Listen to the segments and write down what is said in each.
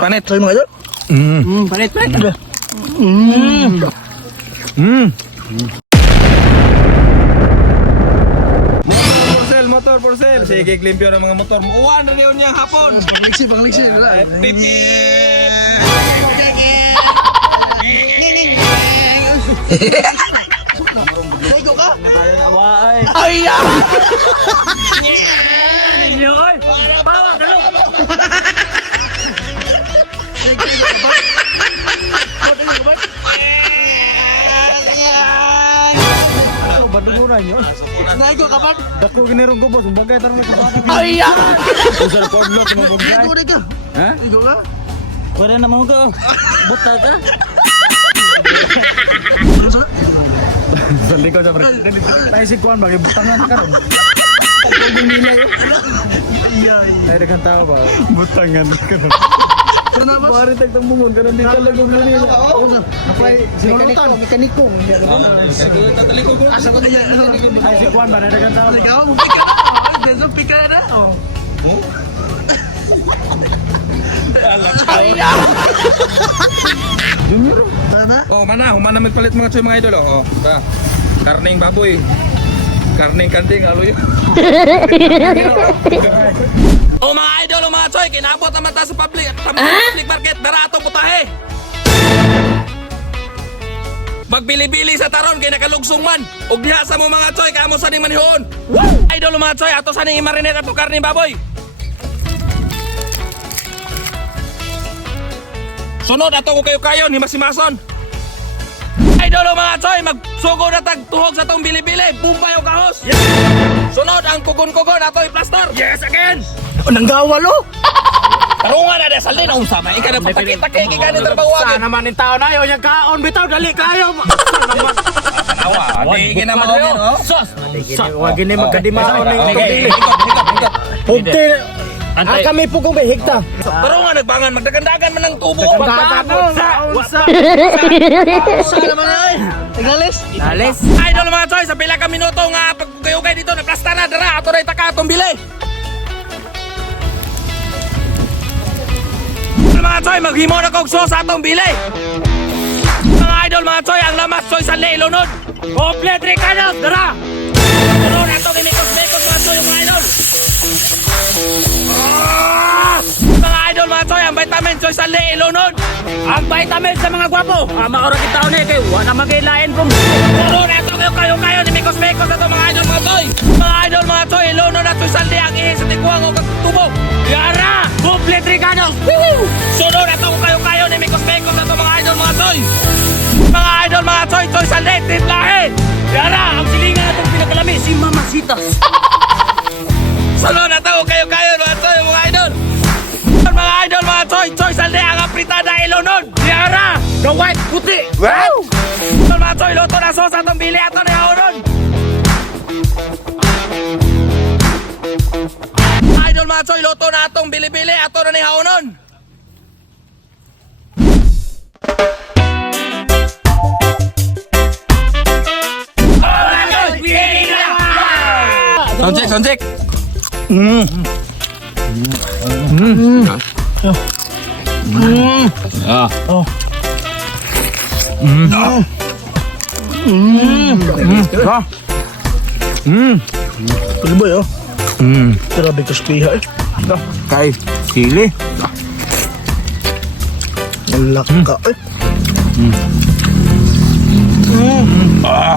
Panit. Sorry mga idol. Palit. Motor for sale. Sige, klimpyo ng mga motor. Uwan na niyon niya hapon. Pangliksi. Pipip. Lego ka? Ay! Lego ka ba? Dako ginirong ko boss, bagay tanong ito. Ay! Usar kodlot mo bagay. Lego ka? Ha? Lego ka? Wala na mo ko. Buta ka. Sali ko sa pre. Tayo si Kuan bagay butangan ka ron. Pagod nila yun. Ay dagang tao ba? Butangan ka ron. Bari tagtang bumon ka ron dito lagong nila. Apay sinunutan. Mekaniko. Asa ko na yan. Ay si Kuan ba dagang tao. Ikaw, pika na. Deso pika na. Oh, humana magpalit mga choy mga idol oh. Karning baboy. Karning kanding aloy. Oh mga idol, mga choy, kinabot ang mata sa public market, dara atong putahe. Magbili-bili sa taron kay nakalugsong man. Ug diha sa mo mga choy, kamo sa ning manihon. Idol mga choy, ato sa ning i-marinate ato karning baboy. Sunod ato ko kayo ni Masimason. Idol mga choy, magsugo na tag tuhog sa tong bili-bili. Bumbay o kahos. Yes. Sunod ang kugon-kugon ato i-plaster. Yes again. Nanggawal oh! Tarungan na de saldi na usama. Ika na patakit-takit ika ni trabaho Sana agad. naman yung tao na yun, yung kaon bitaw, dali kayo! Awa, di na mo din oh. Sos! Huwag gini magkadimaon ng kabili. Higop. Pugti! Ang kami po kung may higta. Tarungan nagbangan magdagandagan man ng tubo. Unsa naman ay! Tigales? Dalis! Idol mga choy, sa pila ka minuto nga pagkugay-ugay dito na plaster na dara ato na itaka atong bili. Mga choy, maghimo na kog sauce sa atong bili. Mga idol mga choy, ang lamas choy sa leilonod. Complete Ricardo! Dara! Ano na ito kinikos-mekos mga choy mga idol. Mga idol mga choy, ang vitamin choy sa leilonod. Ang vitamin sa mga gwapo! Maura kita na kayo, wala magilain kung... Ano na ito kayo ni mikos-mekos na ito mga idol mga choy. Mga idol mga choy, ilonod na choy sa ang ihi sa tikuang o kagtubo. Yara! Complete Ricardo! Sunod na ito kayo ni mikos-mekos na ito mga idol mga choy. Mga idol mga choy, choy sa titlahe. Yara! Ang silingan na itong pinakalami, si Mamasitas! Sunod na ito kayo mga choy mga idol. Mga idol mga choy, choy sa ang apritada ilonod. Yara! The white puti! Wow! Mga choy, loto na sauce atong bili ato na yaonon. Idol mga choy, loto na atong bili-bili ato na ni haonon. Sonjek. Pagboy oh. Grabe ka spiha eh. Kay sili. Laka eh.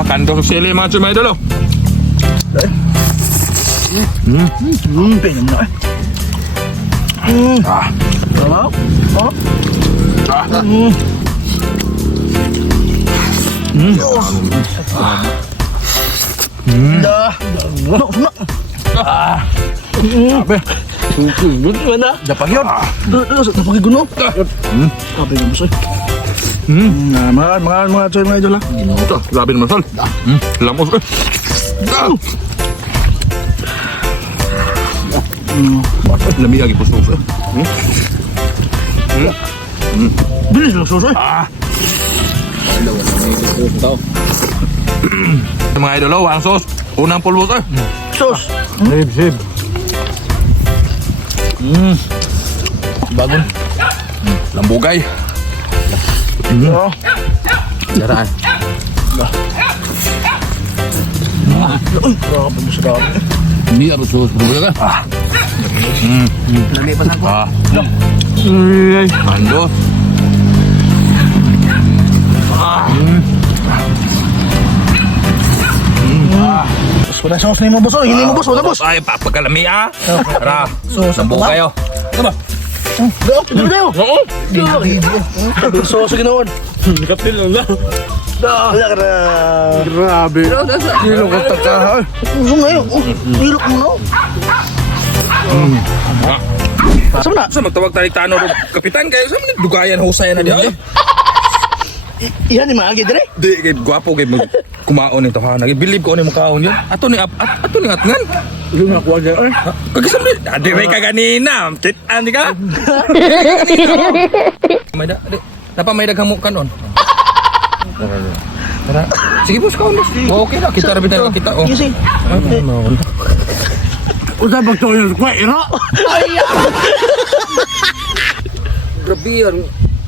Kandong sili mga choy mga idol oh. Pinam na eh. Tama? Oh? Dapat yun. Napakiguno. Kapag yung masoy. Mga choy mga idol ha. Ito, grabe naman sol. Lamos eh. Lamig lagi po sauce. Bilis lang sosoy. Mga idol, ang sauce. Unang pulbos eh. Sos. Sib. Bagon. Lambugay. Oo. Daraan. Uy, grabe mo sarap. Hindi ako sus. Lambugay ka. Lagi pa sa ko. Mando. Tapos wala sauce na mo, boss. Oh. Hindi mo, boss. Wala, boss. Ay, papagalami ah. Tara. Sauce na Lambugay oh. Ano ba? Gaok, hindi na yun. Oo. Sauce ginawan. Kaptil lang lang. Wala ka na. Grabe. Sino ka taka? Usong na yun. Hilok mo na. Saan na? Sa magtawag tayo tano ro kapitan kayo sa mga dugayan husayan na diha. Iyan ni maagi dire. Di kay gwapo kay mag kumaon ito ha. Nag-believe ko ni makaon yun. Ato ni atngan. Yung nakuha dyan. Ay, Kagisam ni dire ka ganina. Tit andi ka. May da. Napa may daghang kanon. Tara. Sige boss kaon boss. Okay na kita rabi na kita oh. Easy. usap pag yung kwa, iro. Grabe yun.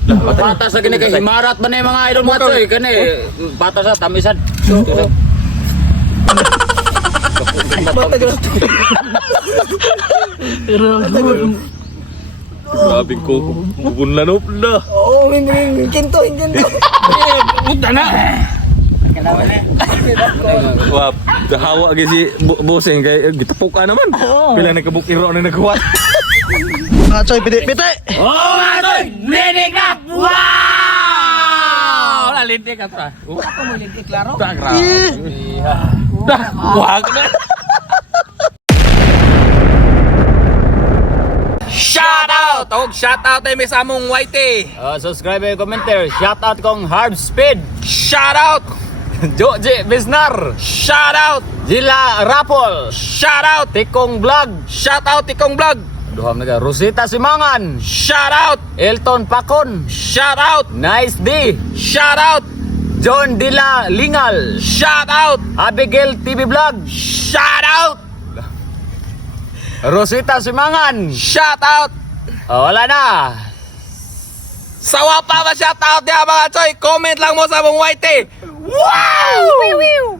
Bata sa kini kay himarat ba na yung mga idol mo ito eh. Kani, bata sa tamisan. Grabe ko. Bunlanop na. Oo, hinto. Puta na. Wap, hawa gyud si bossing kay gitapok ka naman. Pila nagkabukiro na nagkuha. Choy, piti. Oh, mga toy! Linig na! Wow! Nalindig ka pa. Ako mo lintik, klaro. Wag na. Shout out! Shout out ay may samong whitey. Subscribe and commenter. Shout out kong Harb Speed. Shout out! Joji Bisnar. Shout out! Jila Rapol. Shout out! Tikong Vlog. Shout out Tikong Vlog! Duham na ka. Rosita Simangan. Shout out! Elton Pakon. Shout out! Nice D. Shout out! John Dila Lingal. Shout out! Abigail TV Vlog. Shout out! Rosita Simangan. Shout out! Wala na. Sawa pa ba shout out niya mga choy? Comment lang mo sa mong whitey! Wow!